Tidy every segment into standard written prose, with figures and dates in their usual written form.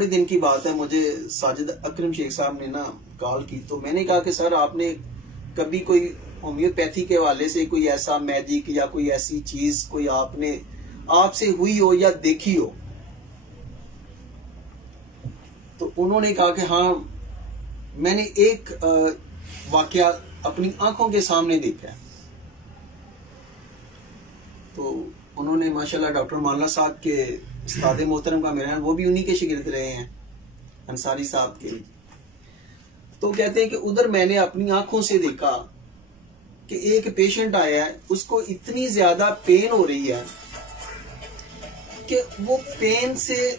थोड़े दिन की बात है, मुझे साजिद अकरम शेख साहब ने ना कॉल की, तो मैंने कहा कि सर आपने कभी कोई होम्योपैथी के हवाले से कोई ऐसा मैजिक या कोई ऐसी चीज कोई आपसे हुई हो या देखी हो? तो उन्होंने कहा कि हाँ, मैंने एक वाकया अपनी आंखों के सामने देखा है। तो उन्होंने माशाल्लाह डॉक्टर मानला साहब के उस्ताद मोहतरम का मेरा, वो भी उन्हीं के शागिर्द रहे हैं, अंसारी साहब के। तो कहते हैं कि उधर मैंने अपनी आंखों से देखा कि एक पेशेंट आया है, उसको इतनी ज्यादा पेन हो रही है कि वो पेन से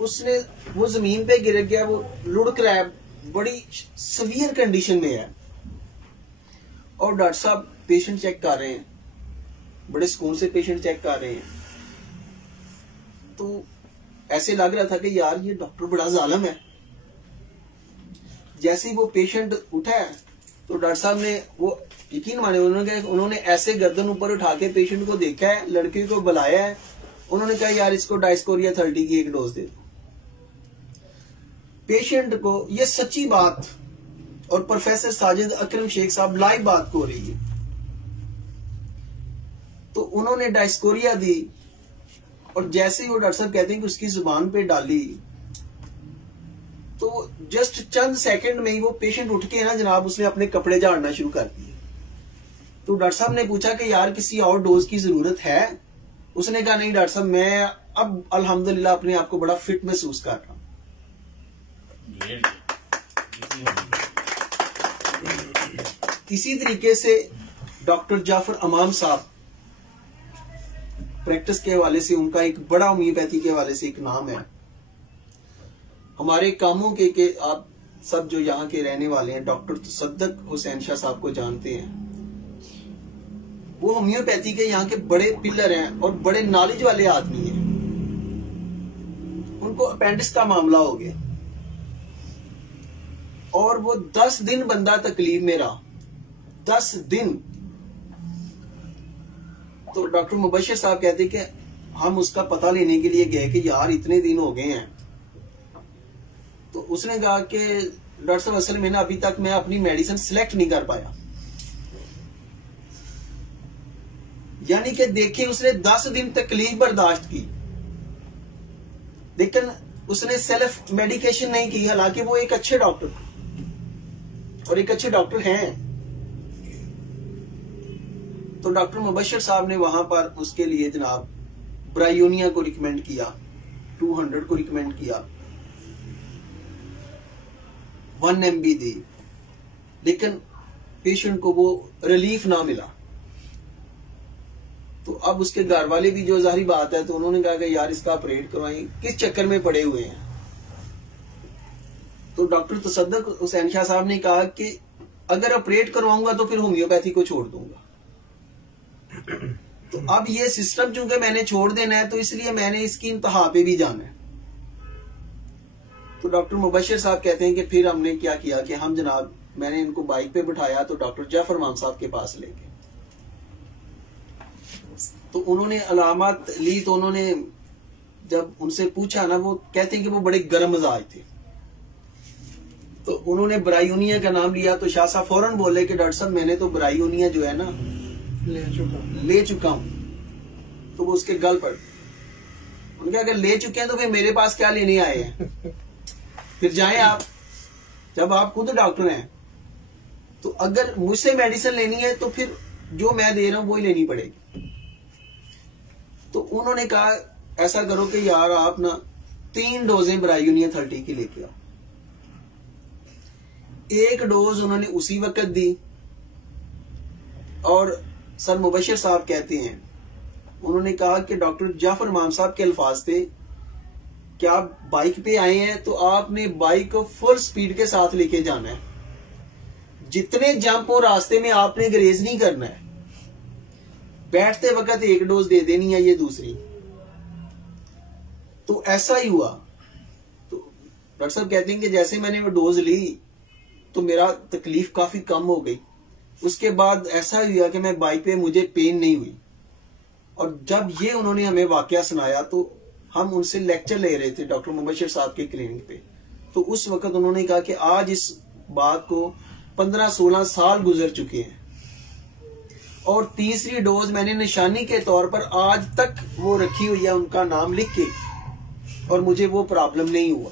वो जमीन पे गिर गया, वो लुढ़क रहा है, बड़ी सीवियर कंडीशन में है। और डॉक्टर साहब पेशेंट चेक कर रहे हैं, बड़े सुकून से पेशेंट चेक कर रहे हैं। तो ऐसे लग रहा था कि यार ये डॉक्टर बड़ा जालिम है। जैसे ही वो पेशेंट उठा है तो डॉक्टर साहब ने, वो यकीन माने, उन्होंने ऐसे गर्दन ऊपर उठा के पेशेंट को देखा है, लड़के को बुलाया है, उन्होंने कहा यार इसको डाइस्कोरिया 30 की एक डोज दे दो। पेशेंट को ये सच्ची बात, और प्रोफेसर साजिद अकरम शेख साहब लाइव बात को रही है, तो उन्होंने डाइस्कोरिया दी। और जैसे ही वो डॉक्टर साहब कहते हैं कि उसकी जुबान पे डाली, तो जस्ट चंद सेकंड में ही वो पेशेंट उठ के ना जनाब उसने अपने कपड़े झाड़ना शुरू कर दिए। तो डॉक्टर साहब ने पूछा कि यार किसी और डोज की जरूरत है? उसने कहा नहीं डॉक्टर साहब, मैं अब अल्हम्दुलिल्लाह अपने आप को बड़ा फिट महसूस कर रहा हूं। इसी तरीके से डॉक्टर जाफर अमाम साहब, प्रैक्टिस के हवाले से उनका एक बड़ा होम्योपैथी के हवाले से एक नाम है। हमारे कामों के आप सब जो यहाँ के रहने वाले हैं, डॉक्टर तसद्दुक हुसैन शाह साहब को जानते हैं। वो होम्योपैथी के यहाँ के बड़े पिलर हैं और बड़े नॉलेज वाले आदमी हैं। उनको अपेंडिक्स का मामला हो गया और वो 10 दिन बंदा तकलीफ में रहा, 10 दिन। तो डॉक्टर मुबशिर साहब कहते कि हम उसका पता लेने के लिए गए कि यार इतने दिन हो गए हैं। तो उसने कहा कि डॉक्टर साहब असल में ना अभी तक मैं अपनी मेडिसिन सिलेक्ट नहीं कर पाया। यानी कि देखिए उसने 10 दिन तकलीफ बर्दाश्त की, लेकिन उसने सेल्फ मेडिकेशन नहीं की। हालांकि वो एक अच्छे डॉक्टर और एक अच्छे डॉक्टर हैं। तो डॉक्टर मुबशिर साहब ने वहां पर उसके लिए जनाब ब्रायोनिया को रिकमेंड किया, 200 को रिकमेंड किया, 1 MB दी, लेकिन पेशेंट को वो रिलीफ ना मिला। तो अब उसके घर वाले भी जो जाहिर बात है, तो उन्होंने कहा कि यार इसका ऑपरेट करवाएं, किस चक्कर में पड़े हुए हैं। तो डॉक्टर तसद्दुक हुसैन शाह साहब ने कहा कि अगर ऑपरेट करवाऊंगा तो फिर होम्योपैथी को छोड़ दूंगा। तो अब ये सिस्टम चूंकि मैंने छोड़ देना है, तो इसलिए मैंने इसकी इंतहा पे भी जाना है। तो डॉक्टर मुबशिर साहब कहते हैं कि फिर हमने क्या किया कि हम जनाब, मैंने इनको बाइक पे बिठाया तो डॉक्टर जाफर अमाम साहब के पास ले गए। तो उन्होंने अलामत ली, तो उन्होंने जब उनसे पूछा ना, वो कहते हैं कि वो बड़े गर्म मिजाज थे। तो उन्होंने ब्रायोनिया का नाम लिया, तो शाह साहब फौरन बोले कि डॉक्टर साहब मैंने तो ब्रायोनिया जो है ना ले चुका हूं। तो वो उसके गल पड़, उनके अगर ले चुके हैं तो फिर मेरे पास क्या लेने आए हैं? फिर जाएं आप, जब आप खुद डॉक्टर हैं। तो अगर मुझसे मेडिसिन लेनी है तो फिर जो मैं दे रहा हूं वो ही लेनी पड़ेगी। तो उन्होंने कहा ऐसा करो कि यार आप ना 3 डोजें ब्रायोनिया 30 की लेके आओ। 1 डोज उन्होंने उसी वक्त दी। और सर मुबशिर साहब कहते हैं, उन्होंने कहा कि डॉक्टर जाफर अमाम साहब के अल्फाज थे कि आप बाइक पे आए हैं तो आपने बाइक को फुल स्पीड के साथ लेके जाना है। जितने जंप हो रास्ते में आपने ग्रेज नहीं करना है। बैठते वक्त 1 डोज दे देनी है, ये दूसरी। तो ऐसा ही हुआ। तो डॉक्टर साहब कहते हैं कि जैसे मैंने वो डोज ली तो मेरा तकलीफ काफी कम हो गई। उसके बाद ऐसा हुआ कि मैं बाइक पे, मुझे पेन नहीं हुई। और जब ये उन्होंने हमें वाकया सुनाया तो हम उनसे लेक्चर ले रहे थे डॉक्टर मुबशिर साहब के क्लिनिक पे। तो उस वक्त उन्होंने कहा कि आज इस बात को 15-16 साल गुजर चुके हैं और तीसरी डोज मैंने निशानी के तौर पर आज तक वो रखी हुई है, उनका नाम लिख के, और मुझे वो प्रॉब्लम नहीं हुआ।